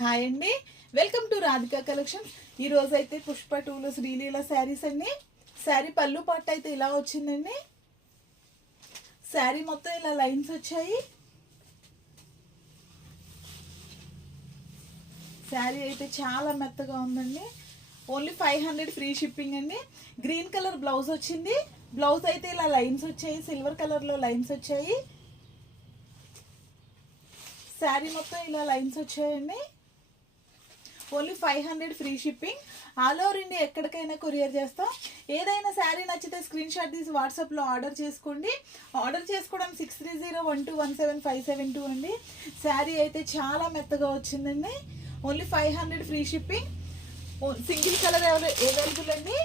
Hi అండి, welcome to Radhika collections. ఈరోజు అయితే పుష్ప 2లో శ్రీలీల శారీస్ అండి. శారీ పళ్ళు పాట అయితే ఇలా వచ్చిందండి. శారీ మొత్తం ఇలా లైన్స్ వచ్చాయి. శారీ అయితే చాలా మెత్తగా ఉందండి. ఓన్లీ 500 ఫ్రీ షిప్పింగ్ అండి. గ్రీన్ కలర్ బ్లౌజ్ వచ్చింది. బ్లౌజ్ అయితే ఇలా లైన్స్ వచ్చాయి, సిల్వర్ కలర్లో లైన్స్ వచ్చాయి. శారీ మొత్తం ఇలా లైన్స్ వచ్చాయండి. Only 500 free shipping. All over India ఎక్కడికైనా కొరియర్ చేస్తాం. ఏదైనా శారీ నచ్చితే స్క్రీన్ షాట్ తీసి వాట్సాప్లో ఆర్డర్ చేసుకోండి. ఆర్డర్ చేసుకోవడం 6301217572 అండి. శారీ అయితే చాలా మెత్తగా వచ్చిందండి. Only 500 free shipping. Single colour available అండి.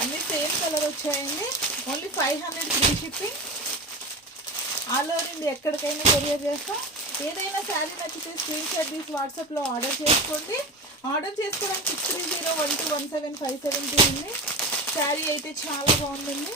అన్ని సేమ్ కలర్ వచ్చాయండి. Only 500 free shipping. All over India ఎక్కడికైనా కొరియర్ చేస్తాం. ఏదైనా శారీ నచ్చితే స్క్రీన్ షాట్ తీసి వాట్సాప్లో ఆర్డర్ చేసుకోండి. ఆర్డర్ చేసుకోవడానికి 6301217572 ఉంది. శారీ అయితే చాలా బాగుందండి.